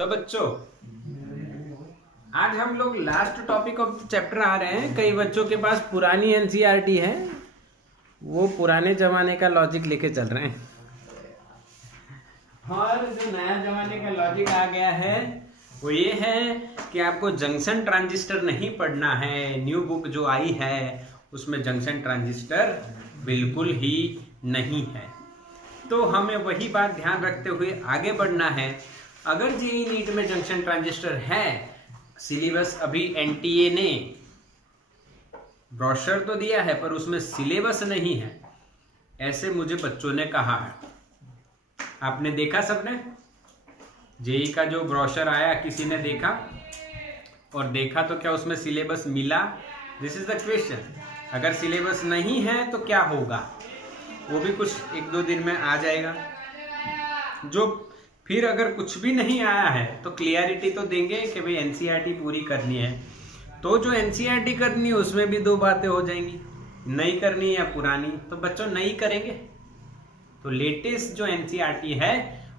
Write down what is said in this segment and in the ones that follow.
तो बच्चों आज हम लोग लास्ट टॉपिक ऑफ चैप्टर आ रहे हैं। कई बच्चों के पास पुरानी एनसीईआरटी है, वो पुराने जमाने का लॉजिक लेके चल रहे हैं, और जो नया जमाने का लॉजिक आ गया है वो ये है कि आपको जंक्शन ट्रांजिस्टर नहीं पढ़ना है। न्यू बुक जो आई है उसमें जंक्शन ट्रांजिस्टर बिल्कुल ही नहीं है। तो हमें वही बात ध्यान रखते हुए आगे बढ़ना है। अगर जेईई नीट में जंक्शन ट्रांजिस्टर है, सिलेबस अभी एनटीए ने ब्रोशर तो दिया है पर उसमें सिलेबस नहीं है, ऐसे मुझे बच्चों ने कहा है। आपने देखा सबने? जेईई का जो ब्रोशर आया किसी ने देखा? और देखा तो क्या उसमें सिलेबस मिला? This is the question. अगर सिलेबस नहीं है तो क्या होगा, वो भी कुछ 1-2 दिन में आ जाएगा। जो फिर अगर कुछ भी नहीं आया है तो क्लियरिटी तो देंगे कि भाई एनसीईआरटी पूरी करनी है। तो जो एनसीईआरटी करनी है उसमें भी 2 बातें हो जाएंगी, नई करनी या पुरानी। तो बच्चों नई करेंगे तो लेटेस्ट जो एनसीईआरटी है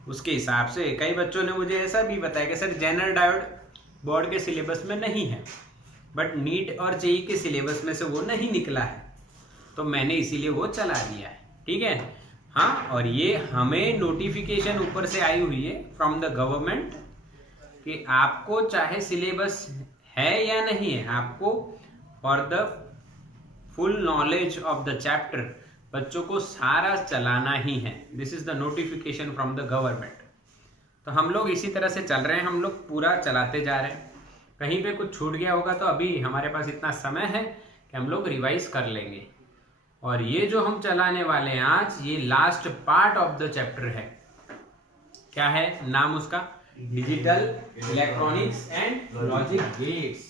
उसके हिसाब से। कई बच्चों ने मुझे ऐसा भी बताया कि सर जेनर डायोड बोर्ड के सिलेबस में नहीं है, बट नीट और जेईई के सिलेबस में से वो नहीं निकला है, तो मैंने इसीलिए वो चला दिया है। ठीक है, हाँ। और ये हमें नोटिफिकेशन ऊपर से आई हुई है फ्रॉम द गवर्नमेंट कि आपको चाहे सिलेबस है या नहीं है, आपको for the full knowledge of the chapter बच्चों को सारा चलाना ही है। This is the notification from the government. तो हम लोग इसी तरह से चल रहे हैं, हम लोग पूरा चलाते जा रहे हैं। कहीं पे कुछ छूट गया होगा तो अभी हमारे पास इतना समय है कि हम लोग रिवाइज कर लेंगे। और ये जो हम चलाने वाले हैं आज, ये last part of the chapter है। क्या है नाम उसका? Digital electronics and logic gates.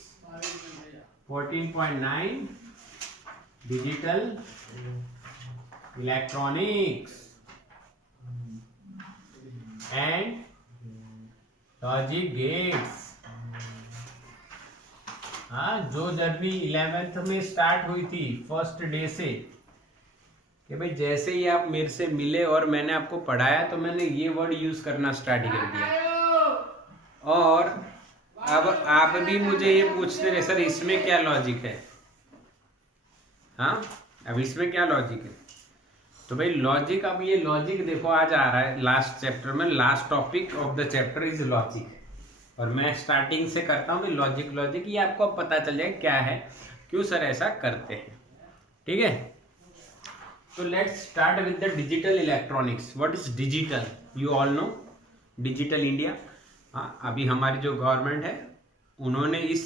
14.9 digital electronics and logic gates. हाँ, जो जर्नी 11th में स्टार्ट हुई थी फर्स्ट डे से, कि भाई जैसे ही आप मेरे से मिले और मैंने आपको पढ़ाया तो मैंने ये वर्ड यूज करना स्टार्ट कर दिया। और अब आप भी मुझे ये पूछते रहे सर इसमें क्या लॉजिक है। हाँ, अब इसमें क्या लॉजिक है? तो भाई लॉजिक, अब ये लॉजिक देखो आज आ रहा है लास्ट चैप्टर में। Last topic of the chapter is logic, और मैं स्टार्टिंग से करता हूँ लॉजिक। लॉजिक ये आपको अब पता चल जाए क्या है, क्यों सर ऐसा करते हैं। ठीक है, तो let's start with the digital electronics. What is digital? You all know digital India. हाँ, अभी हमारी जो गवर्नमेंट है उन्होंने इस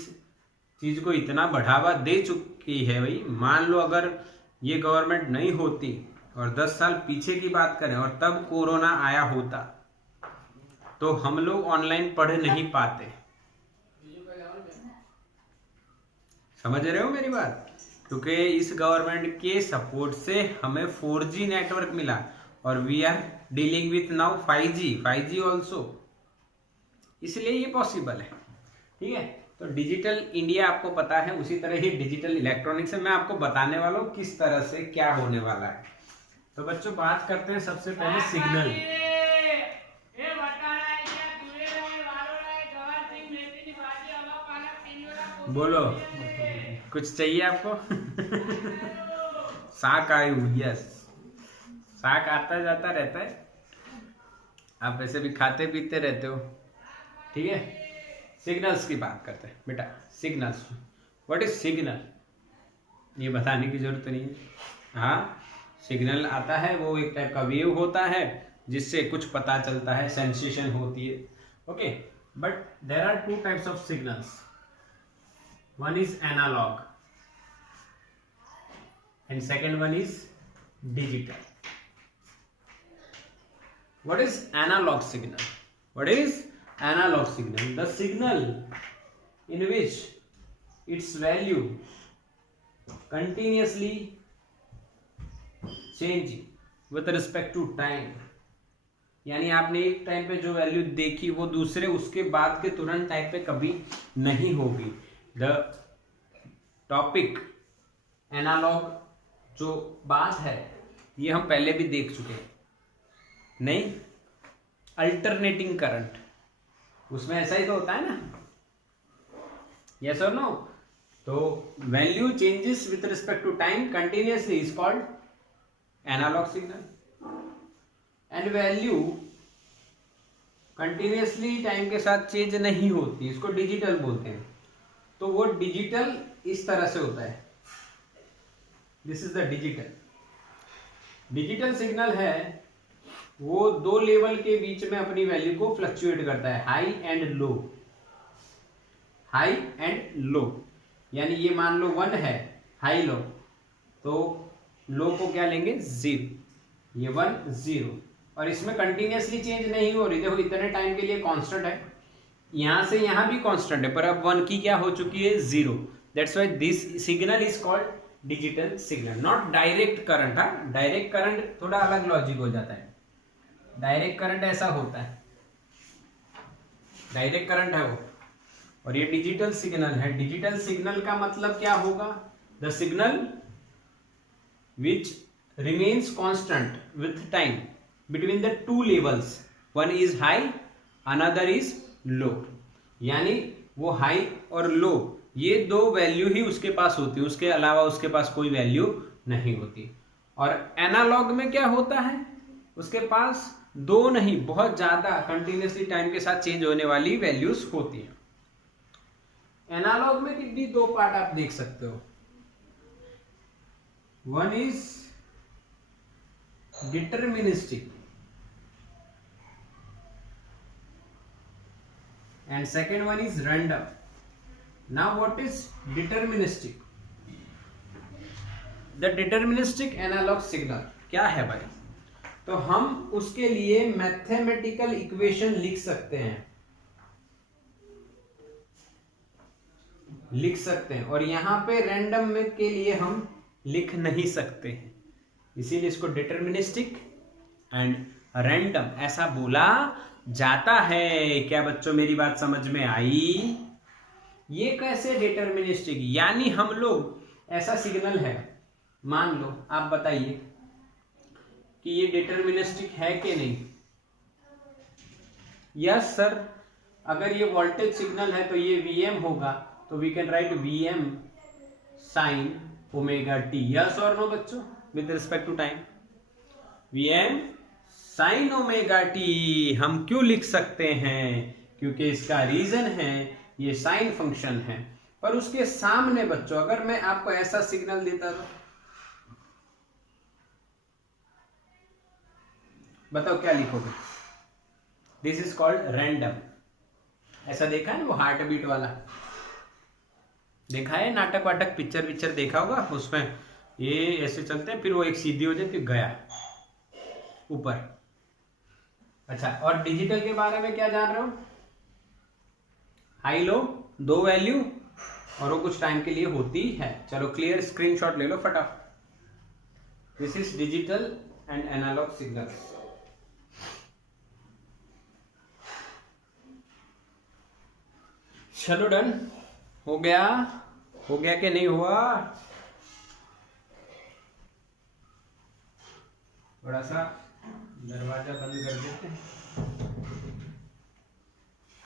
चीज को इतना बढ़ावा दे चुकी है। भाई मान लो अगर ये गवर्नमेंट नहीं होती और 10 साल पीछे की बात करें और तब कोरोना आया होता तो हम लोग ऑनलाइन पढ़ नहीं पाते। समझ रहे हो मेरी बात? क्योंकि इस गवर्नमेंट के सपोर्ट से हमें 4G नेटवर्क मिला और we are dealing with now 5G also, इसलिए ये पॉसिबल है। ठीक है, तो डिजिटल इंडिया आपको पता है, उसी तरह ही डिजिटल इलेक्ट्रॉनिक्स से मैं आपको बताने वाला हूँ किस तरह से क्या होने वाला है। तो बच्चों बात करते हैं सबसे पहले सिग्नल। बोलो, कुछ चाहिए आपको? शाक आई हुई, यस, शाक आता जाता रहता है, आप वैसे भी खाते पीते रहते हो। ठीक है, सिग्नल्स की बात करते हैं बेटा। Signals, what is signal? ये बताने की जरूरत नहीं है। हाँ, सिग्नल आता है, वो एक टाइप का वेव होता है जिससे कुछ पता चलता है, सेंसेशन होती है। Okay, but there are 2 types of signals. One is analog and second one is digital. What is analog signal? What is analog signal? The signal in which its value continuously changing with respect to time. यानी आपने एक time पे जो value देखी वो दूसरे उसके बाद के तुरंत टाइम पे कभी नहीं होगी। द टॉपिक एनालॉग जो बात है ये हम पहले भी देख चुके हैं। नहीं, अल्टरनेटिंग करंट, उसमें ऐसा ही तो होता है ना, यस और नो? तो value changes with respect to time continuously is called analog signal, and value continuously time के साथ चेंज नहीं होती, इसको डिजिटल बोलते हैं। तो वो डिजिटल इस तरह से होता है, this is the digital. Digital signal है वो दो लेवल के बीच में अपनी वैल्यू को फ्लक्चुएट करता है, high and low, high and low. यानी ये मान लो 1 है, हाई लो, तो लो को क्या लेंगे 0, ये 1 0, और इसमें कंटिन्यूअसली चेंज नहीं हो रही। देखो इतने टाइम के लिए कांस्टेंट है, यहां से यहां भी कांस्टेंट है, पर अब 1 की क्या हो चुकी है 0। That's why this signal is called digital signal, not direct current. हाँ, डायरेक्ट करंट थोड़ा अलग लॉजिक हो जाता है। डायरेक्ट करंट ऐसा होता है, डायरेक्ट करंट है वो, और ये डिजिटल सिग्नल है। डिजिटल सिग्नल का मतलब क्या होगा? The signal which remains constant with time between the two levels, one is high another is low. यानी वो हाई और लो ये दो वैल्यू ही उसके पास होती है, उसके अलावा उसके पास कोई वैल्यू नहीं होती। और एनालॉग में क्या होता है? उसके पास दो नहीं, बहुत ज्यादा कंटिन्यूअसली टाइम के साथ चेंज होने वाली वैल्यूज होती हैं। एनालॉग में भी दो पार्ट आप देख सकते हो, one is deterministic and second one is random. Now what is deterministic? The deterministic analog signal क्या है भाई? तो हम उसके लिए मैथमेटिकल इक्वेशन लिख सकते हैं, और यहां पे रैंडम में के लिए हम लिख नहीं सकते हैं, इसीलिए इसको डिटरमिनिस्टिक एंड रैंडम ऐसा बोला जाता है। क्या बच्चों मेरी बात समझ में आई? ये कैसे डिटरमिनिस्टिक? यानी हम लोग ऐसा सिग्नल है, मान लो, आप बताइए कि ये डिटरमिनिस्टिक है कि नहीं? यस सर, अगर ये वोल्टेज सिग्नल है तो ये Vm होगा, तो we can write Vm sine omega T. Yes और नो बच्चों, with respect to time? Vm sine omega T हम क्यों लिख सकते हैं? क्योंकि इसका रीजन है ये साइन फंक्शन है। पर उसके सामने बच्चों अगर मैं आपको ऐसा सिग्नल देता तो बताओ क्या लिखोगे? This is called random. ऐसा देखा है ना वो हार्ट बीट वाला? देखा है नाटक वाटक, पिक्चर विक्चर देखा होगा, उसमें ये ऐसे चलते हैं, फिर वो एक सीधी हो जाती, गया ऊपर। अच्छा, और डिजिटल के बारे में क्या जान रहे हो? हाई लो दो वैल्यू, और वो कुछ टाइम के लिए होती है। चलो क्लियर, स्क्रीनशॉट ले लो फटाफट। This is digital and analog signal. चलो डन हो गया? हो गया कि नहीं हुआ? थोड़ा सा दरवाजा बंद कर देते हैं,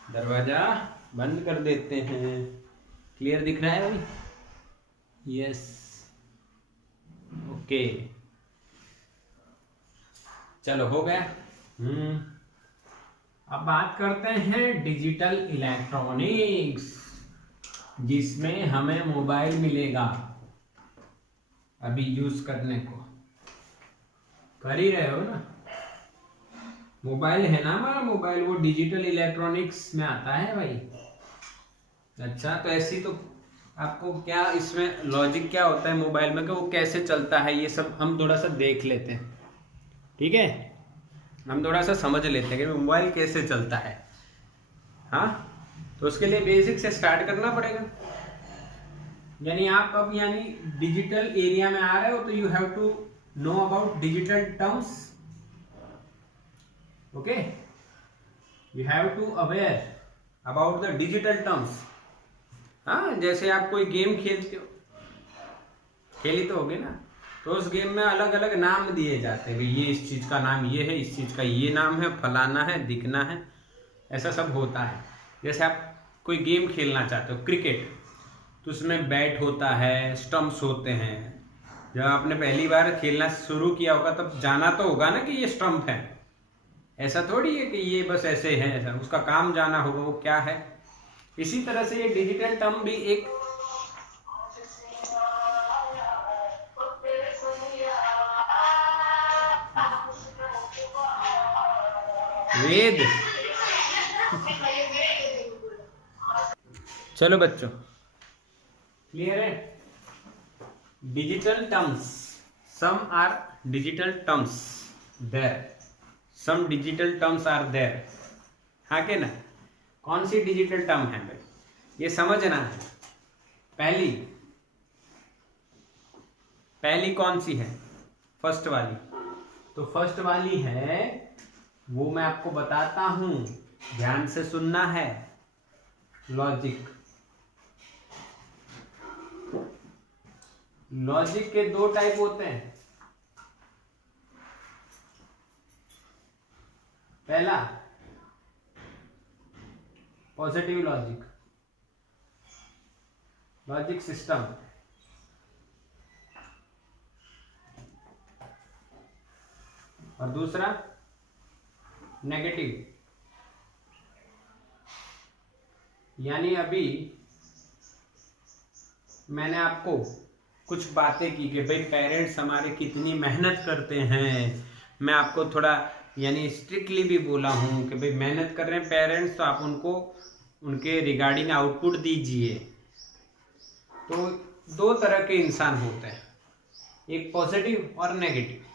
दरवाजा बंद कर देते हैं। क्लियर दिख रहा है भाई? यस, ओके, चलो हो गया। अब बात करते हैं डिजिटल इलेक्ट्रॉनिक्स, जिसमें हमें मोबाइल मिलेगा अभी यूज करने को। कर ही रहे हो ना? मोबाइल है ना हमारा, मोबाइल वो डिजिटल इलेक्ट्रॉनिक्स में आता है भाई। अच्छा, तो ऐसी तो आपको क्या इसमें लॉजिक क्या होता है मोबाइल में कि वो कैसे चलता है, ये सब हम थोड़ा सा देख लेते हैं। ठीक है, हम थोड़ा सा समझ लेते हैं कि मोबाइल कैसे चलता है। हाँ, तो उसके लिए बेसिक से स्टार्ट करना पड़ेगा। यानी आप अब यानी डिजिटल एरिया में आ रहे हो तो you have to know about digital terms. Okay, you have to aware about the digital terms. हाँ, जैसे आप कोई गेम खेलते हो, खेली तो होगे ना, तो उस गेम में अलग अलग नाम दिए जाते हैं। ये इस चीज का नाम ये है, इस चीज का ये नाम है, फलाना है, दिखना है। ऐसा सब होता है। जैसे आप कोई गेम खेलना चाहते हो, क्रिकेट, तो उसमें बैट होता है, स्टंप्स होते हैं। जब आपने पहली बार खेलना शुरू किया होगा तब जाना तो होगा ना कि ये स्टंप है। ऐसा थोड़ी है कि ये बस ऐसे है, ऐसा उसका काम जाना होगा वो क्या है। इसी तरह से ये डिजिटल टर्म भी एक वेद। चलो बच्चों, क्लियर है? Digital terms, some are digital terms there, some digital terms are there. हाँ के ना? कौन सी डिजिटल टर्म है भाई, ये समझना है। पहली कौन सी है? फर्स्ट वाली। तो फर्स्ट वाली है, वो मैं आपको बताता हूं, ध्यान से सुनना है। लॉजिक। लॉजिक के दो टाइप होते हैं। पहला पॉजिटिव लॉजिक, लॉजिक सिस्टम। और दूसरा नेगेटिव। यानी अभी मैंने आपको कुछ बातें की कि भाई पेरेंट्स हमारे कितनी मेहनत करते हैं। मैं आपको थोड़ा यानी स्ट्रिक्टली भी बोला हूँ कि भाई मेहनत कर रहे हैं पेरेंट्स, तो आप उनको उनके रिगार्डिंग आउटपुट दीजिए। तो दो तरह के इंसान होते हैं, एक पॉजिटिव और नेगेटिव।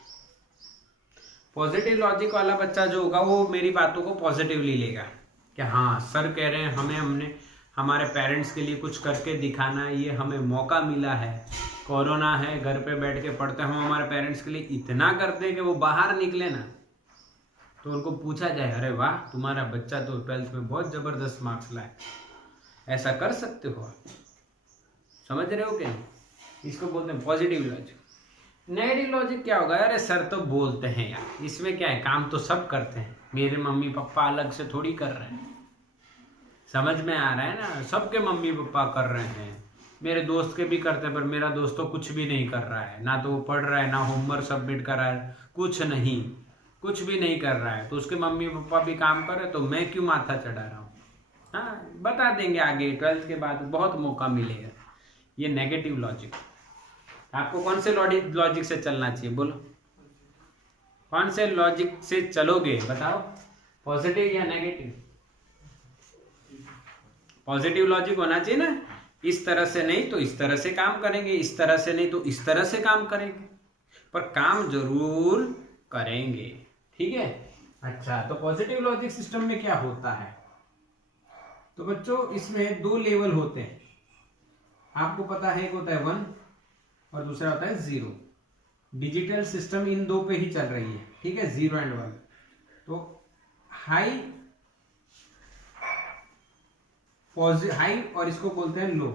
पॉजिटिव लॉजिक वाला बच्चा जो होगा वो मेरी बातों को पॉजिटिवली लेगा कि हाँ सर कह रहे हैं हमने हमारे पेरेंट्स के लिए कुछ करके दिखाना, ये हमें मौका मिला है, कोरोना है, घर पे बैठ के पढ़ते हैं, हम हमारे पेरेंट्स के लिए इतना करते हैं कि वो बाहर निकले ना तो उनको पूछा जाए अरे वाह तुम्हारा बच्चा तो 12th में बहुत ज़बरदस्त मार्क्स लाए। ऐसा कर सकते हो आप, समझ रहे हो क्या? इसको बोलते हैं पॉजिटिव लॉजिक। नेगेटिव लॉजिक क्या होगा? अरे सर तो बोलते हैं यार, इसमें क्या है, काम तो सब करते हैं, मेरे मम्मी पापा अलग से थोड़ी कर रहे हैं। समझ में आ रहा है ना? सबके मम्मी पापा कर रहे हैं, मेरे दोस्त के भी करते हैं, पर मेरा दोस्त तो कुछ भी नहीं कर रहा है, ना तो वो पढ़ रहा है, ना होमवर्क सबमिट कर रहा है, कुछ भी नहीं कर रहा है। तो उसके मम्मी पापा भी काम कर रहे हैं, तो मैं क्यों माथा चढ़ा रहा हूँ? हाँ, बता देंगे आगे 12th के बाद बहुत मौका मिलेगा। ये नेगेटिव लॉजिक। आपको कौन से लॉजिक से चलना चाहिए बोलो? कौन से लॉजिक से चलोगे बताओ, पॉजिटिव या नेगेटिव? पॉजिटिव लॉजिक होना चाहिए ना, इस तरह से नहीं तो इस तरह से काम करेंगे, इस तरह से नहीं तो इस तरह से काम करेंगे, पर काम जरूर करेंगे। ठीक है? अच्छा, तो पॉजिटिव लॉजिक सिस्टम में क्या होता है? तो बच्चों इसमें दो लेवल होते हैं, आपको पता है, एक होता है 1 और दूसरा होता है 0। डिजिटल सिस्टम इन दो पे ही चल रही है, ठीक है, 0 और 1। तो हाई और इसको बोलते हैं लो।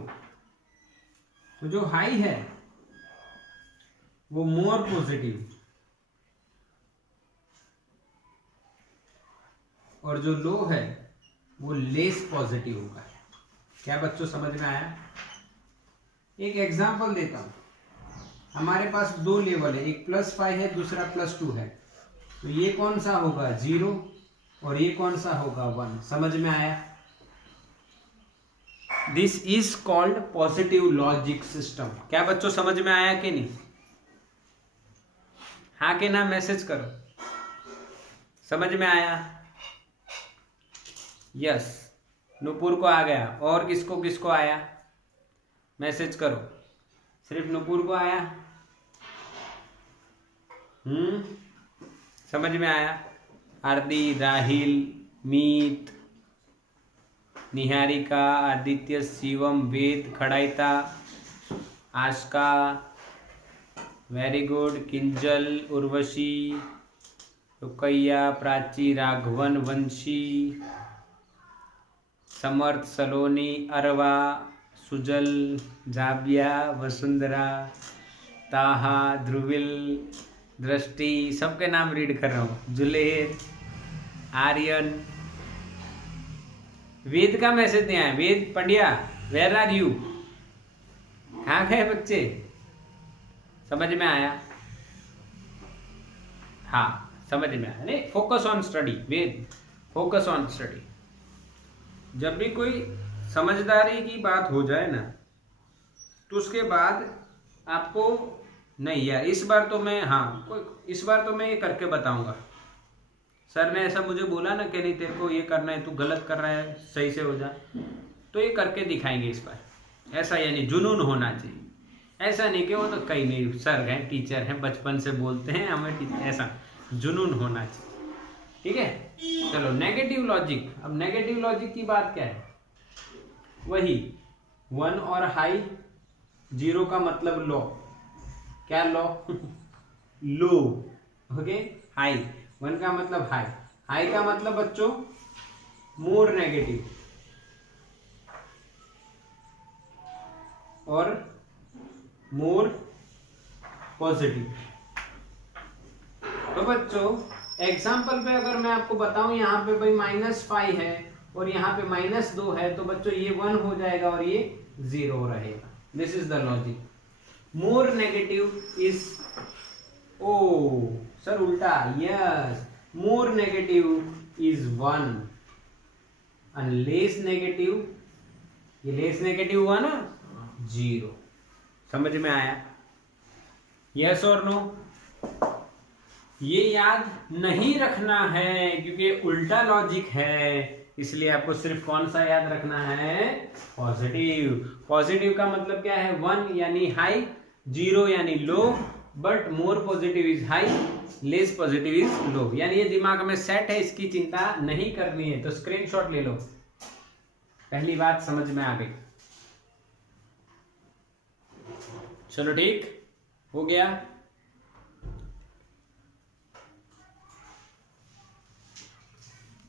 तो जो हाई है वो मोर पॉजिटिव, और जो लो है वो लेस पॉजिटिव होगा। क्या बच्चों समझ में आया? एक एग्जांपल देता हूं, हमारे पास दो लेवल है, एक +5 है, दूसरा +2 है। तो ये कौन सा होगा 0 और ये कौन सा होगा 1। समझ में आया? This is called positive logic system. क्या बच्चों समझ में आया कि नहीं? हाँ के ना मैसेज करो, समझ में आया? यस, नुपुर को आ गया। और किसको किसको आया मैसेज करो। सिर्फ नुपुर को आया? समझ में आया? आरती, राहिल, मीत, निहारिका, आदित्य, शिवम, वेद, खड़ाइता, आशका, वेरी गुड, किंजल, उर्वशी, रुकैया, प्राची, राघवन, वंशी, समर्थ, सलोनी, अरवा, सुजल, जाबिया, वसुंधरा, ताहा, ध्रुविल, दृष्टि, सबके नाम रीड कर रहा हूँ, जुलेर, आर्यन, वेद का मैसेज नहीं आया। वेद पंड्या, वेयर आर यू? कहाँ गए बच्चे? समझ में आया? हाँ समझ में आया। नहीं, focus on study Ved, focus on study. जब भी कोई समझदारी की बात हो जाए ना, तो उसके बाद आपको नहीं यार इस बार तो मैं, हाँ कोई इस बार तो मैं ये करके बताऊंगा, सर ने ऐसा मुझे बोला ना कि नहीं तेरे को ये करना है, तू गलत कर रहा है, सही से हो जा, तो ये करके दिखाएंगे इस बार। ऐसा यानी जुनून होना चाहिए। ऐसा नहीं कि वो तो कहीं नहीं, सर हैं, टीचर हैं, बचपन से बोलते हैं हमें, ऐसा जुनून होना चाहिए। ठीक है, चलो नेगेटिव लॉजिक। अब नेगेटिव लॉजिक की बात क्या है? वही 1 और हाई, 0 का मतलब लो। क्या लो? लो। ओके, हाई, 1 का मतलब हाई, हाई का मतलब बच्चों मोर नेगेटिव, और मोर पॉजिटिव। तो बच्चों एग्जाम्पल पे अगर मैं आपको बताऊं, यहाँ पे भाई -5 है और यहाँ पे -2 है, तो बच्चों ये 1 हो जाएगा और ये 0 रहेगा। This is the logic. More negative is, oh sir उल्टा, yes, more negative is 1 and less negative, ये लेस नेगेटिव हुआ ना 0। समझ में आया? यस और नो? ये याद नहीं रखना है क्योंकि उल्टा लॉजिक है, इसलिए आपको सिर्फ कौन सा याद रखना है? पॉजिटिव। पॉजिटिव का मतलब क्या है? 1 यानी हाई, 0 यानी low, but more positive is high, less positive is low. यानी ये दिमाग में सेट है, इसकी चिंता नहीं करनी है। तो स्क्रीनशॉट ले लो, पहली बात समझ में आ गई। चलो ठीक हो गया।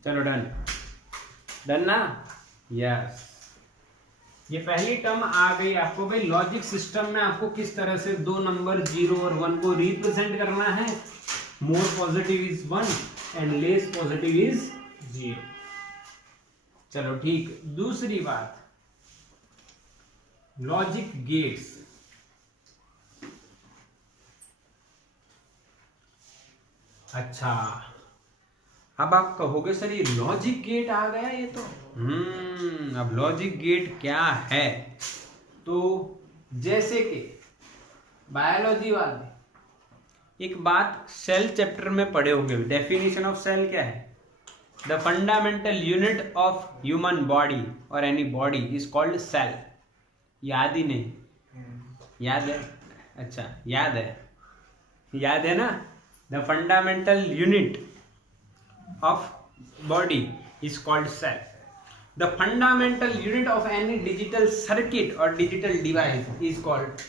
चलो डन, डन ना? यस, ये पहली टर्म आ गई आपको भाई। लॉजिक सिस्टम में आपको किस तरह से दो नंबर 0 और 1 को रिप्रेजेंट करना है। मोर positive is 1 and less positive is 0। चलो ठीक, दूसरी बात, लॉजिक गेट्स। अच्छा, अब आप कहोगे सर ये लॉजिक गेट आ गया ये तो। अब लॉजिक गेट क्या है? तो जैसे कि बायोलॉजी वाले एक बात सेल चैप्टर में पढ़े होंगे, डेफिनेशन ऑफ सेल क्या है? The fundamental unit of human body और any body is called cell. याद ही नहीं? याद है? अच्छा याद है, याद है ना? The fundamental unit of body is called cell. The fundamental unit of any digital circuit or digital device is called,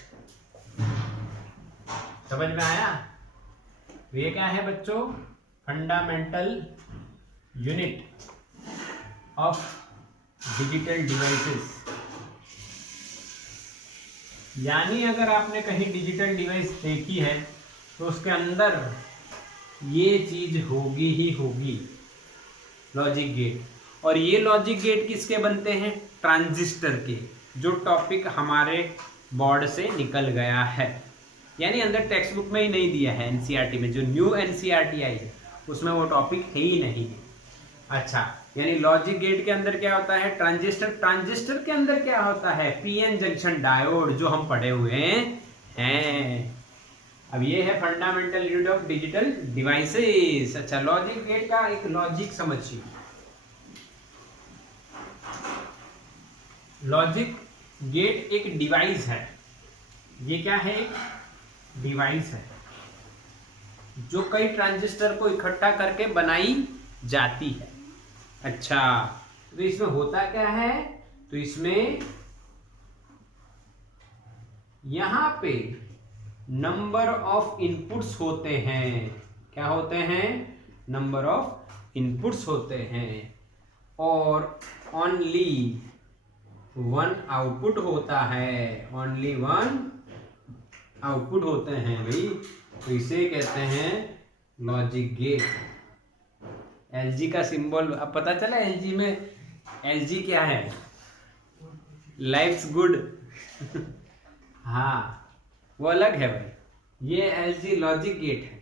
समझ में आया? ये क्या है बच्चों? Fundamental unit of digital devices. यानी अगर आपने कहीं डिजिटल डिवाइस देखी है तो उसके अंदर ये चीज होगी ही होगी, लॉजिक गेट। और ये लॉजिक गेट किसके बनते हैं? ट्रांजिस्टर के, जो टॉपिक हमारे बोर्ड से निकल गया है। यानी अंदर टेक्स्ट बुक में ही नहीं दिया है, एनसीईआरटी में जो न्यू एनसीईआरटी आई है उसमें वो टॉपिक है ही नहीं है। अच्छा, यानी लॉजिक गेट के अंदर क्या होता है? ट्रांजिस्टर। ट्रांजिस्टर के अंदर क्या होता है? पीएन जंक्शन डायोड, जो हम पढ़े हुए हैं। अब ये है fundamental unit of digital devices. अच्छा, लॉजिक गेट का एक लॉजिक समझिए। लॉजिक गेट एक डिवाइस है। ये क्या है? एक डिवाइस है जो कई ट्रांजिस्टर को इकट्ठा करके बनाई जाती है। अच्छा, तो इसमें होता क्या है? तो इसमें यहां पे नंबर ऑफ इनपुट्स होते हैं। क्या होते हैं? नंबर ऑफ इनपुट्स होते हैं और ओनली 1 आउटपुट होता है। ओनली 1 आउटपुट होते हैं भाई, तो इसे कहते हैं लॉजिक गेट। एलजी का सिंबल अब पता चला, एलजी में LG क्या है? Lives good. हाँ वो अलग है भाई, ये LG लॉजिक गेट है।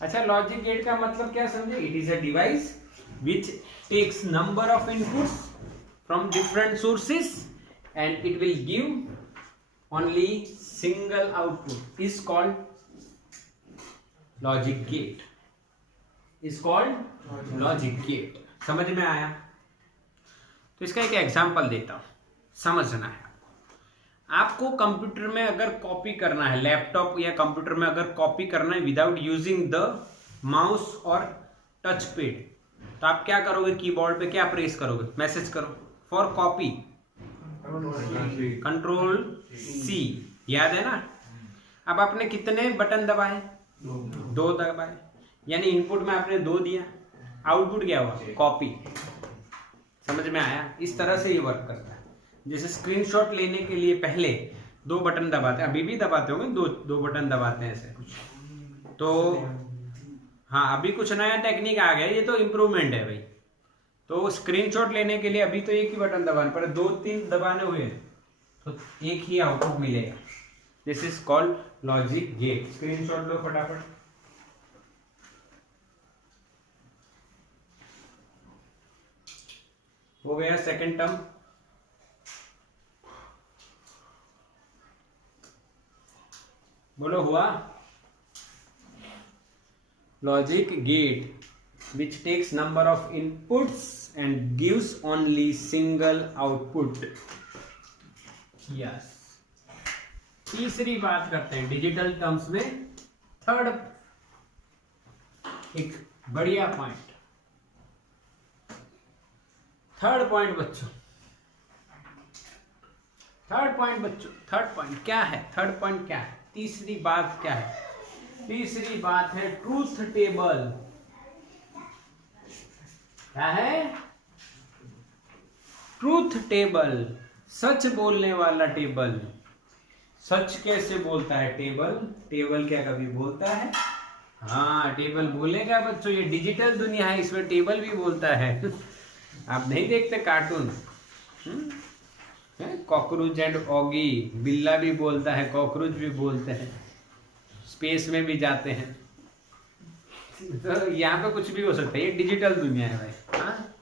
अच्छा, लॉजिक गेट का मतलब क्या समझे? It is a device which takes number of inputs from different sources and it will give only single output, is called logic gate, is called logic gate. समझ में आया? तो इसका एक एग्जांपल देता हूं, समझना है। आपको कंप्यूटर में अगर कॉपी करना है, लैपटॉप या कंप्यूटर में अगर कॉपी करना है विदाउट यूजिंग द माउस और टच पैड, तो आप क्या करोगे? कीबोर्ड पे क्या प्रेस करोगे? मैसेज करो फॉर कॉपी, कंट्रोल C, याद है ना? अब आपने कितने बटन दबाए? 2 दबाए, यानी इनपुट में आपने 2 दिया, आउटपुट क्या हुआ? कॉपी। समझ में आया? इस तरह से ये वर्क करता है। जैसे स्क्रीनशॉट लेने के लिए पहले 2 बटन दबाते हैं, अभी भी दबाते होंगे, दो बटन दबाते हैं ऐसे कुछ, तो हाँ अभी कुछ नया टेक्निक आ गया, ये तो इम्प्रूवमेंट है भाई। तो स्क्रीनशॉट लेने के लिए अभी तो एक ही बटन दबाना पड़े, 2-3 दबाने हुए तो एक ही आउटपुट मिलेगा। This is called logic gate. Screenshot लो फटाफट। हो गया सेकंड टर्म। बोलो हुआ? Logic gate which takes number of inputs and gives only single output. yes. तीसरी बात करते हैं डिजिटल टर्म्स में, थर्ड एक बढ़िया पॉइंट, थर्ड पॉइंट बच्चों, थर्ड पॉइंट क्या है? थर्ड पॉइंट क्या है? तीसरी बात क्या है? तीसरी बात है ट्रूथ टेबल। क्या है? ट्रूथ टेबल, सच बोलने वाला टेबल। सच कैसे बोलता है टेबल? टेबल क्या कभी बोलता है? हाँ टेबल बोलेगा बच्चों, ये डिजिटल दुनिया है, इसमें टेबल भी बोलता है। आप नहीं देखते कार्टून? कॉकरोच एंड ऑगी, बिल्ला भी बोलता है, कॉकरोच भी बोलते हैं, स्पेस में भी जाते हैं। तो यहाँ पे कुछ भी हो सकता है, ये डिजिटल दुनिया है भाई। हाँ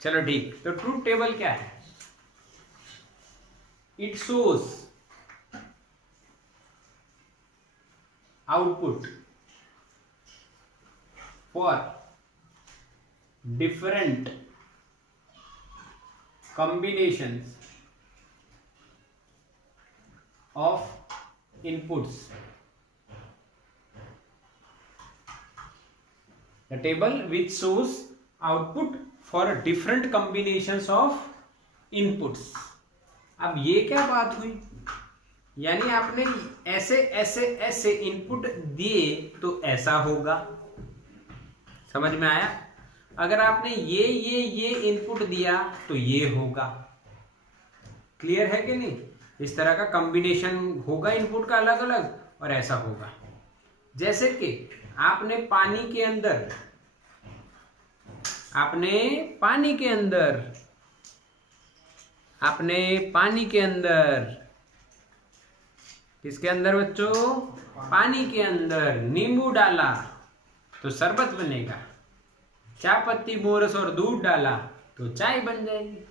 चलो ठीक। तो ट्रूथ टेबल क्या है? It shows output for different combinations of inputs. The table which shows output for different combinations of inputs. अब ये क्या बात हुई? यानी आपने ऐसे ऐसे ऐसे इनपुट दिए तो ऐसा होगा। समझ में आया? अगर आपने ये इनपुट दिया तो ये होगा। क्लियर है कि नहीं? इस तरह का कॉम्बिनेशन होगा इनपुट का अलग अलग, और ऐसा होगा। जैसे कि आपने पानी के अंदर किसके अंदर बच्चों? पानी के अंदर नींबू डाला तो शरबत बनेगा, चाय पत्ती, मोरस और दूध डाला तो चाय बन जाएगी।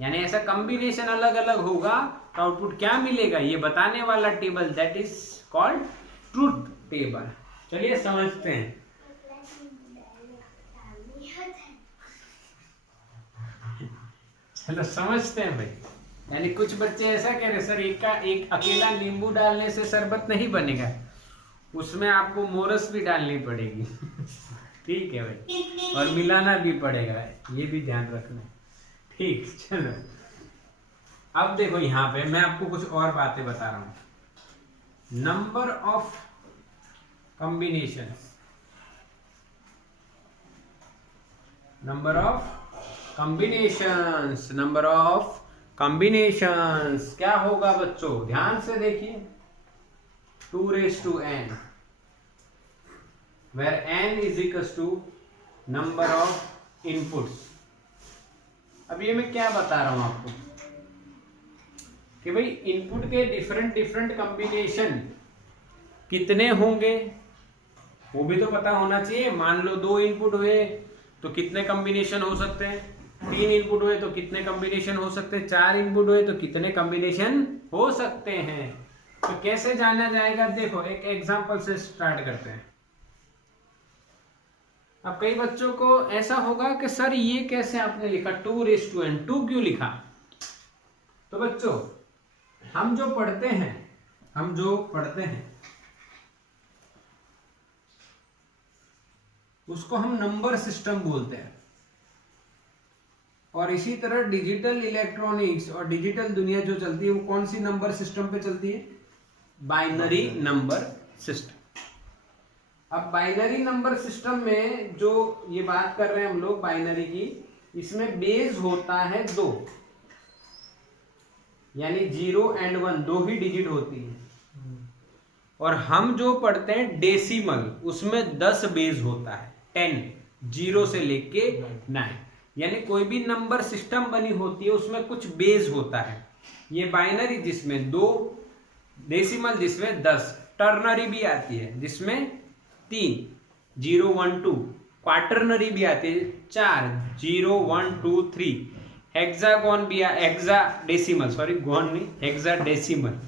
यानी ऐसा कॉम्बिनेशन अलग अलग होगा तो आउटपुट क्या मिलेगा ये बताने वाला table, that is called truth table. चलिए समझते हैं। चलो समझते हैं भाई। यानी कुछ बच्चे ऐसा कह रहे सर एक अकेला नींबू डालने से शरबत नहीं बनेगा, उसमें आपको मोरस भी डालनी पड़ेगी। ठीक है भाई, और मिलाना भी पड़ेगा, ये भी ध्यान रखना। ठीक, चलो अब देखो यहाँ पे मैं आपको कुछ और बातें बता रहा हूं। Number of combinations, number of combinations क्या होगा बच्चों? ध्यान से देखिए। 2n, where n is equals to number of inputs, अब ये मैं क्या बता रहा हूं आपको कि भाई इनपुट के डिफरेंट डिफरेंट कॉम्बिनेशन कितने होंगे वो भी तो पता होना चाहिए। मान लो 2 इनपुट हुए तो कितने कॉम्बिनेशन हो सकते हैं, 3 इनपुट हुए तो कितने कॉम्बिनेशन हो सकते हैं, 4 इनपुट हुए तो कितने कॉम्बिनेशन हो सकते हैं। तो कैसे जाना जाएगा, देखो एक एग्जांपल से स्टार्ट करते हैं। अब कई बच्चों को ऐसा होगा कि सर ये कैसे आपने लिखा 2n, 2 क्यों लिखा। तो बच्चों हम जो पढ़ते हैं उसको हम नंबर सिस्टम बोलते हैं। और इसी तरह डिजिटल इलेक्ट्रॉनिक्स और डिजिटल दुनिया जो चलती है वो कौन सी नंबर सिस्टम पे चलती है, बाइनरी नंबर सिस्टम। अब बाइनरी नंबर सिस्टम में जो ये बात कर रहे हैं हम लोग बाइनरी की, इसमें बेस होता है 2, यानी 0 और 1 2 ही डिजिट होती है। और हम जो पढ़ते हैं डेसिमल उसमें 10 बेस होता है, 10 0 से लेके 9, यानी कोई भी नंबर सिस्टम बनी होती है उसमें कुछ बेस होता है। ये बाइनरी जिसमें 2, डेसिमल जिसमें 10, टर्नरी भी आती है जिसमें 3 0 1 2, क्वार्टरनरी भी आती है 4 0 1 2 3, हेक्सागोन भी हेक्साडेसिमल, सॉरी गोन नहीं, हेक्साडेसिमल,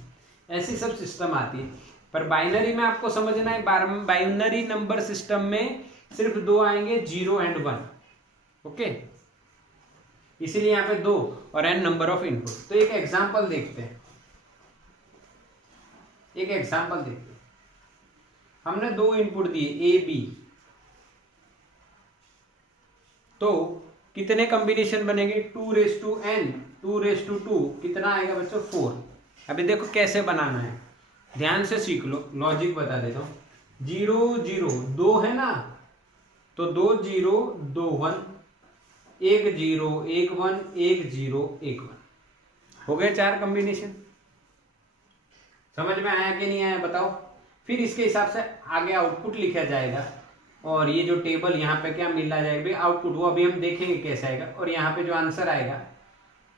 ऐसी सब सिस्टम आती है। पर बाइनरी में आपको समझना है, बाइनरी नंबर सिस्टम में सिर्फ 2 आएंगे, 0 और 1, ओके। इसीलिए यहाँ पे 2 और n नंबर ऑफ इनपुट। तो एक एग्जांपल देखते हैं, हमने 2 इनपुट दिए A B, तो कितने कॉम्बिनेशन बनेंगे, 2n 2 कितना आएगा बच्चों 4। अभी देखो कैसे बनाना है, ध्यान से सीख लो, लॉजिक बता देता हूँ। 0 0 2 है ना, तो 2 0 2 1, 1 0 1 1, 1 0 1 1, हो गए 4 कॉम्बिनेशन। समझ में आया कि नहीं आया बताओ। फिर इसके हिसाब से आगे आउटपुट लिखा जाएगा, और ये जो टेबल यहाँ पे क्या मिला जाएगा भाई आउटपुट, वो अभी हम देखेंगे कैसे आएगा। और यहाँ पे जो आंसर आएगा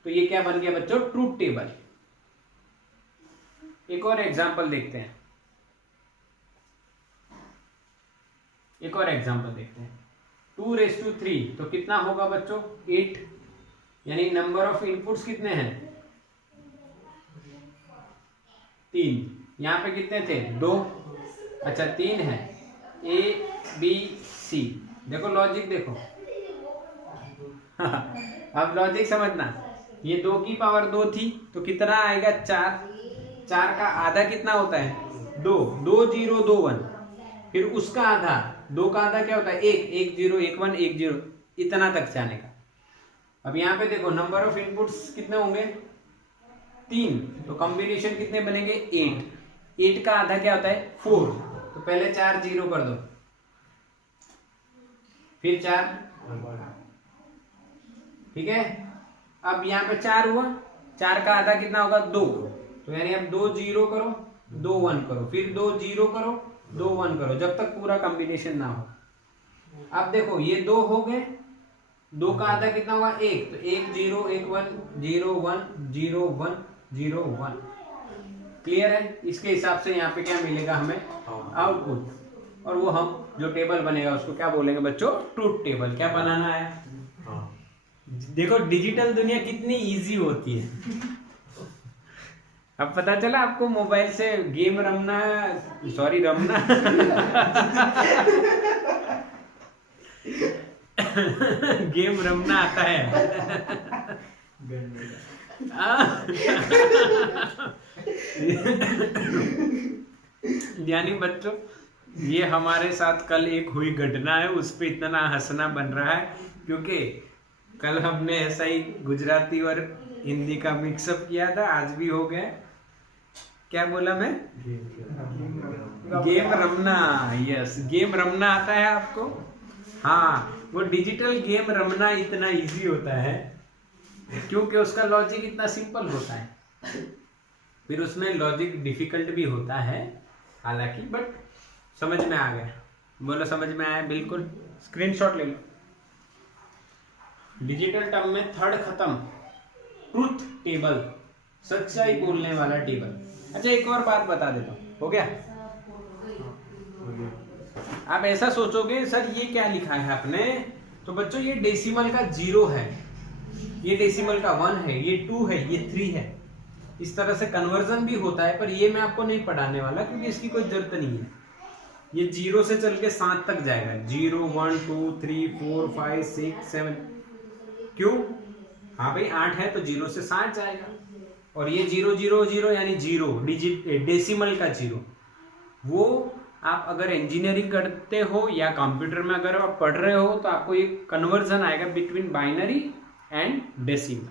तो ये क्या बन गया बच्चों, ट्रूथ टेबल। एक और एग्जांपल देखते हैं, 2 तो कितना होगा बच्चों 8, यानी नंबर ऑफ इनपुट्स कितने हैं 3, यहाँ पे कितने थे 2, अच्छा 3 है, A B C। देखो लॉजिक देखो अब लॉजिक समझना, ये 2 की पावर 2 थी तो कितना आएगा 4, 4 का आधा कितना होता है 2, 2 0 2 1, फिर उसका आधा, 2 का आधा क्या होता है 1, 1 0 1 1 1 0, इतना तक जाने का। अब यहाँ पे देखो नंबर ऑफ इनपुट्स कितने होंगे 3, तो कॉम्बिनेशन कितने बनेंगे 8, 8 का आधा क्या होता है 4, तो पहले 4 0 कर दो, फिर 4, ठीक है। अब यहाँ पे 4 हुआ, 4 का आधा कितना होगा 2, तो यानी अब 2 0 करो 2 1 करो, फिर 2 0 करो 2 1 करो, जब तक पूरा कॉम्बिनेशन ना हो। अब देखो ये 2 हो गए, 2 का आधा कितना होगा 1, तो 1 0 1 1 0 1 0 1 0 1, क्लियर है। इसके हिसाब से यहाँ पे क्या मिलेगा हमें आउटपुट, और वो हम जो टेबल बनेगा उसको क्या बोलेंगे बच्चों, ट्रूथ टेबल। क्या बनाना है, देखो डिजिटल दुनिया कितनी इजी होती है। अब पता चला आपको मोबाइल से गेम रमना, सॉरी रमना गेम रमना आता है यानी बच्चों ये हमारे साथ कल एक हुई घटना है, उस पे इतना हंसना बन रहा है क्योंकि कल हमने ऐसा ही गुजराती और हिंदी का मिक्सअप किया था, आज भी हो गया। क्या बोला मैं, गेम रमना, यस गेम रमना आता है आपको। हाँ, वो डिजिटल गेम रमना इतना इजी होता है क्योंकि उसका लॉजिक इतना सिंपल होता है, फिर उसमें लॉजिक डिफिकल्ट भी होता है हालांकि, बट समझ में आ गया। बोलो समझ में आया, बिल्कुल स्क्रीनशॉट ले लो। डिजिटल टर्म में थर्ड खत्म, ट्रूथ टेबल, सच्चाई बोलने वाला टेबल। अच्छा एक और बात बता देता हूँ, हो गया? आप ऐसा सोचोगे सर ये क्या लिखा है आपने, तो बच्चों ये डेसिमल का 0 है, ये डेसिमल का 1 है, ये 2 है, ये 3 है। इस तरह से कन्वर्जन भी होता है, पर ये मैं आपको नहीं पढ़ाने वाला क्योंकि इसकी कोई जरूरत नहीं है। ये 0 से चल के 7 तक जाएगा, 0 1 2 3 4 5 6 7। क्यों? हाँ भाई 8 है तो 0 से 7 जाएगा। और ये 0 0 0 यानी 0 डिजिट डेसिमल का 0। वो आप अगर इंजीनियरिंग करते हो या कंप्यूटर में अगर आप पढ़ रहे हो तो आपको ये कन्वर्जन आएगा बिटवीन बाइनरी एंड डेसिमल।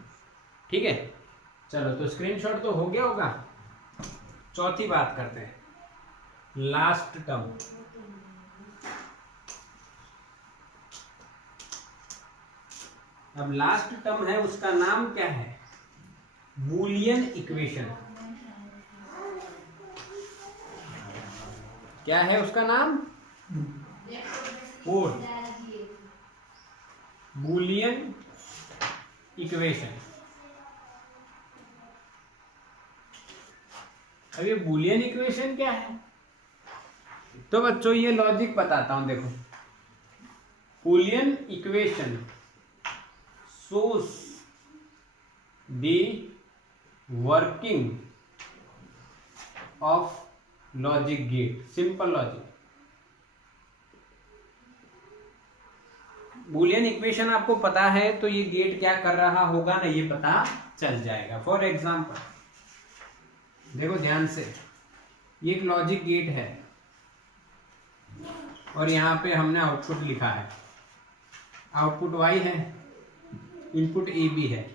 ठीक है, चलो तो स्क्रीनशॉट तो हो गया होगा। चौथी बात करते हैं, लास्ट टर्म। अब लास्ट टर्म है, उसका नाम क्या है? Boolean equation. क्या है उसका नाम? Boolean equation. अब ये बूलियन इक्वेशन क्या है? तो बच्चों ये लॉजिक बताता हूं, देखो। Boolean equation shows the working of logic gate, simple logic। Boolean equation आपको पता है तो ये गेट क्या कर रहा होगा ना, ये पता चल जाएगा। फॉर एग्जाम्पल देखो ध्यान से, ये एक लॉजिक गेट है और यहाँ पे हमने आउटपुट लिखा है, आउटपुट y है, इनपुट ए बी है,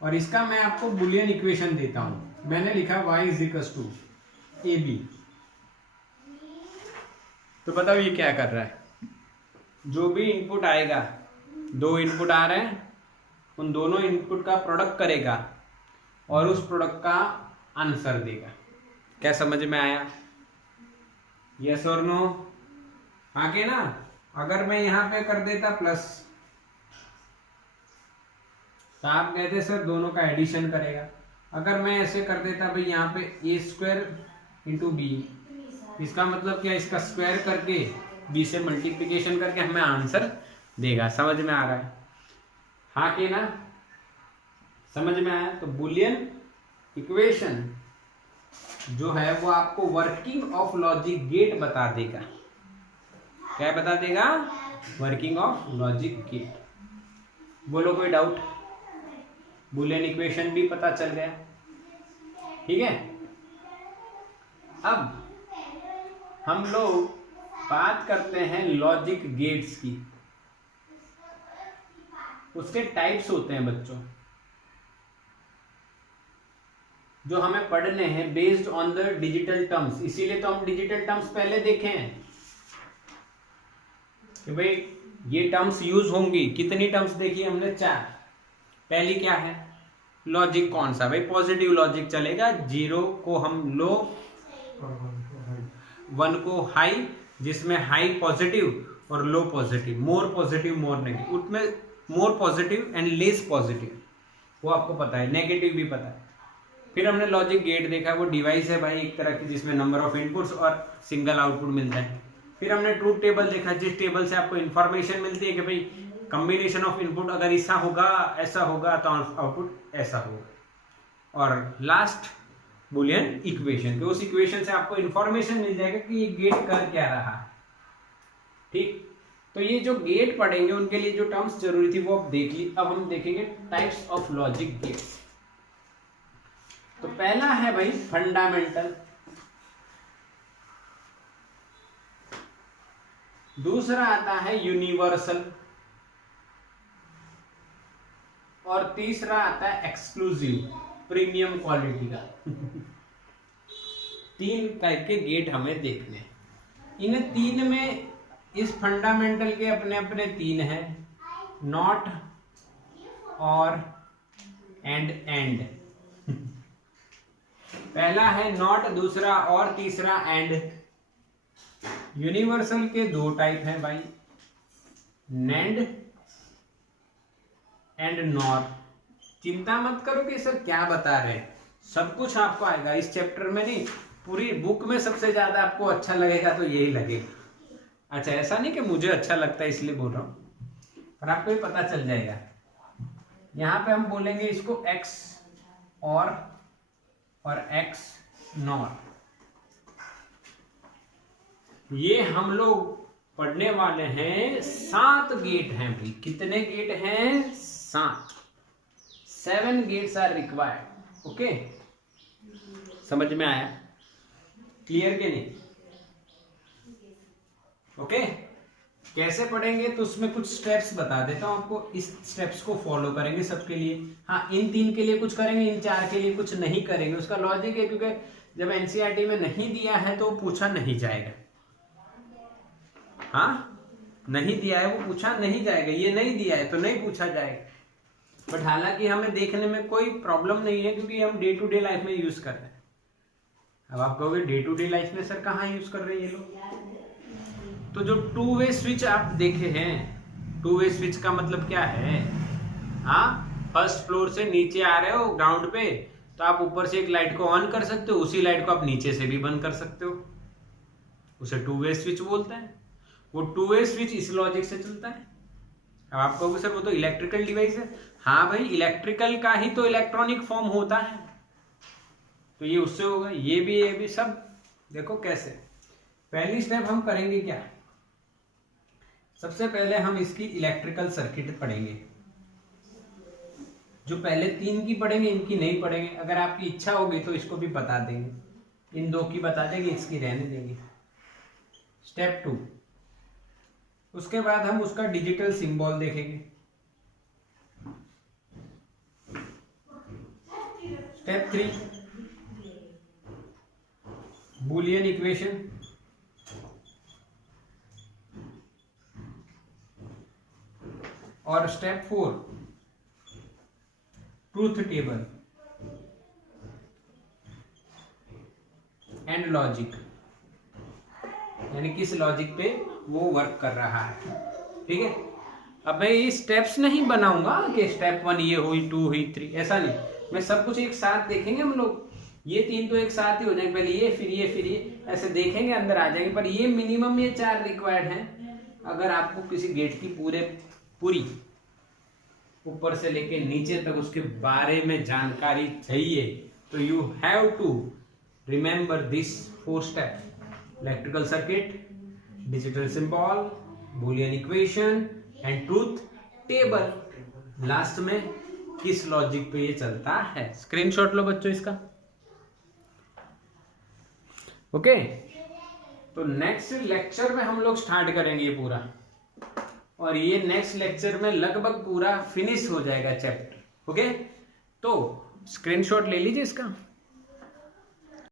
और इसका मैं आपको बूलियन इक्वेशन देता हूं। मैंने लिखा y is equals to A B. तो बताओ ये क्या कर रहा है? जो भी इनपुट आएगा, 2 इनपुट आ रहे हैं, उन दोनों इनपुट का प्रोडक्ट करेगा और उस प्रोडक्ट का आंसर देगा। क्या समझ में आया? यस और नो? हाँ के ना? अगर मैं यहां पे कर देता प्लस, तो आप कहते सर दोनों का एडिशन करेगा। अगर मैं ऐसे कर देता भाई यहाँ पे ए स्क्वायर इंटू बी, इसका मतलब क्या? इसका स्क्वायर करके बी से मल्टीप्लिकेशन करके हमें आंसर देगा। समझ में आ रहा है? हाँ कि ना? समझ में आया? तो बूलियन इक्वेशन जो है वो आपको वर्किंग ऑफ लॉजिक गेट बता देगा। क्या बता देगा? Working of logic gate. बोलो कोई डाउट? बूलियन इक्वेशन भी पता चल गया, ठीक है। अब हम लोग बात करते हैं लॉजिक गेट्स की। उसके टाइप्स होते हैं बच्चों, जो हमें पढ़ने हैं based on the digital terms. इसीलिए तो हम डिजिटल टर्म्स पहले देखे हैं कि भाई ये टर्म्स यूज होंगी। कितनी टर्म्स देखी हमने? 4। पहली क्या है? लॉजिक कौन सा? भाई पॉजिटिव लॉजिक चलेगा। 0 को हम लो, 1 को हाई, जिसमें हाई पॉजिटिव और low positive, more positive more negative. उसमें more positive and less positive वो आपको पता है, नेगेटिव भी पता है। फिर हमने लॉजिक गेट देखा, वो डिवाइस है भाई एक तरह की जिसमें नंबर ऑफ इनपुट्स और सिंगल आउटपुट मिलता है। फिर हमने ट्रूथ टेबल देखा, जिस टेबल से आपको इंफॉर्मेशन मिलती है कि भाई कॉम्बिनेशन ऑफ इनपुट अगर ऐसा होगा ऐसा होगा तो आउटपुट ऐसा होगा। और लास्ट बूलियन इक्वेशन, तो उस इक्वेशन से आपको इंफॉर्मेशन मिल जाएगा कि ये गेट कर क्या रहा है, ठीक। तो ये जो गेट पढ़ेंगे उनके लिए जो टर्म्स जरूरी थी वो अब देख ली। अब हम देखेंगे टाइप्स ऑफ लॉजिक गेट्स। तो पहला है भाई फंडामेंटल, दूसरा आता है यूनिवर्सल, और तीसरा आता है एक्सक्लूसिव, प्रीमियम क्वालिटी का। 3 टाइप के गेट हमें देखने। इन 3 में इस फंडामेंटल के अपने अपने 3 हैं, नॉट, और, एंड। पहला है नॉट, दूसरा और, तीसरा एंड। यूनिवर्सल के 2 टाइप हैं भाई, नेंड एंड नॉर। चिंता मत करो कि सर क्या बता रहे हैं, सब कुछ आपको आएगा इस चैप्टर में, नहीं पूरी बुक में सबसे ज्यादा आपको अच्छा लगेगा तो यही लगेगा। अच्छा, ऐसा नहीं कि मुझे अच्छा लगता है इसलिए बोल रहा हूं, पर आपको ये पता चल जाएगा। यहां पे हम बोलेंगे इसको एक्स और एक्स नॉर। ये हम लोग पढ़ने वाले हैं 7 गेट हैं भाई। कितने गेट हैं? 7 गेट्स आर रिक्वायर्ड। ओके, समझ में आया? क्लियर के नहीं? ओके, कैसे पढ़ेंगे तो उसमें कुछ स्टेप्स बता देता हूं आपको, इस स्टेप्स को फॉलो करेंगे सबके लिए। हाँ, इन 3 के लिए कुछ करेंगे, इन 4 के लिए कुछ नहीं करेंगे। उसका लॉजिक है क्योंकि जब एनसीईआरटी में नहीं दिया है तो पूछा नहीं जाएगा। हाँ, नहीं दिया है वो पूछा नहीं जाएगा, ये नहीं दिया है तो नहीं पूछा जाएगा। बट हालांकि हमें देखने में कोई प्रॉब्लम नहीं है क्योंकि हम डे टू डे लाइफ में यूज कर रहे हैं। अब आप कहोगे डे टू डे लाइफ में सर कहाँ यूज कर रहे हैं ये लोग? तो जो 2 वे स्विच आप देखे हैं, 2 वे स्विच का मतलब क्या है? हाँ, फर्स्ट फ्लोर से नीचे आ रहे हो ग्राउंड पे, तो आप ऊपर से एक लाइट को ऑन कर सकते हो, उसी लाइट को आप नीचे से भी बंद कर सकते हो, उसे 2 वे स्विच बोलते हैं। वो 2 वे स्विच इस लॉजिक से चलता है। अब आप कहोगे सर वो तो इलेक्ट्रिकल डिवाइस है। हाँ भाई, इलेक्ट्रिकल का ही तो इलेक्ट्रॉनिक फॉर्म होता है, तो ये उससे होगा। ये भी सब देखो कैसे। पहली स्टेप हम करेंगे क्या? सबसे पहले हम इसकी इलेक्ट्रिकल सर्किट पढ़ेंगे। जो पहले 3 की पढ़ेंगे, इनकी नहीं पढ़ेंगे। अगर आपकी इच्छा होगी तो इसको भी बता देंगे, इन 2 की बता देंगे, इसकी रहने देंगे। स्टेप 2, उसके बाद हम उसका डिजिटल सिंबल देखेंगे। Step 3, Boolean equation. और step 4, truth table and logic, यानी किस लॉजिक पे वो वर्क कर रहा है। ठीक है, अब मैं ये स्टेप्स नहीं बनाऊंगा कि स्टेप 1 ये हुई, 2 हुई, 3, ऐसा नहीं। मैं सब कुछ एक साथ देखेंगे हम लोग। ये 3 तो एक साथ ही हो जाएंगे, पहले ये फिर ये फिर ये, ऐसे देखेंगे, अंदर आ जाएंगे। पर ये मिनिमम ये 4 रिक्वायर्ड हैं। अगर आपको किसी गेट की पूरी ऊपर से लेके नीचे तक उसके बारे में जानकारी चाहिए तो you have to remember this 4 step: electrical circuit, digital symbol, Boolean equation and truth table. Last में किस लॉजिक पे ये चलता है। स्क्रीनशॉट लो बच्चों इसका। ओके, तो नेक्स्ट लेक्चर में हम लोग स्टार्ट करेंगे ये पूरा, और ये नेक्स्ट लेक्चर में लगभग पूरा फिनिश हो जाएगा चैप्टर। ओके, तो स्क्रीनशॉट ले लीजिए इसका।